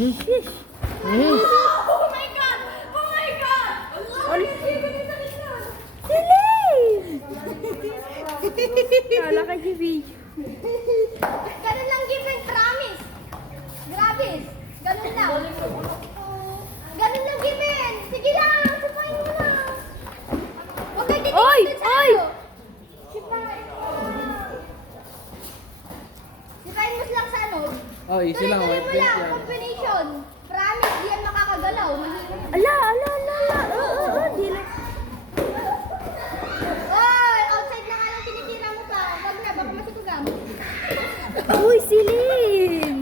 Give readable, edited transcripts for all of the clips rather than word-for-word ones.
Oh my God! Oh my God! Kala ka, Gibi. Ganun lang, Given. Promise. Grabe. Ganun lang. Ganun lang, Given. Sige lang. Sipahin mo lang. Huwag kayo titigil Oy! dun sa Oy! ano. Sipahin mo lang sa ano. Oh, easy lang. Tuloy-tuloy White mo belt lang. yan. Combination. Promise, di yan makakagalaw. Mahirap. Ala. Di lang. Oy! Outside na nga lang tinitira mo pa. Wag na, baka masugam. Uy, silin!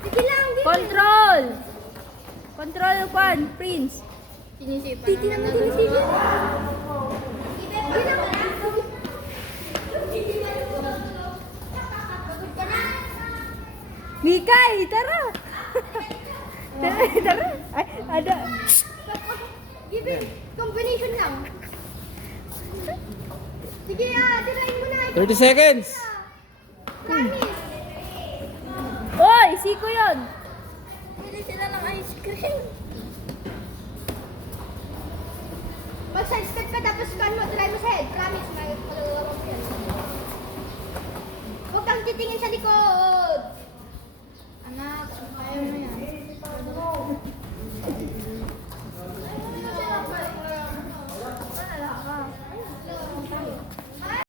Sige lang, Given. Control! Control yung pan, Prince. Tinisipan Titi naman, tinisipan. Mikay, tara! Tara. Ay, ada. Given, combination lang. Sige tirahin mo na. 30 seconds. Promise. Oy, siko yun. Pili sila ng ice cream. Mag-side step ka tapos kan mo, try mo sa head. Promise.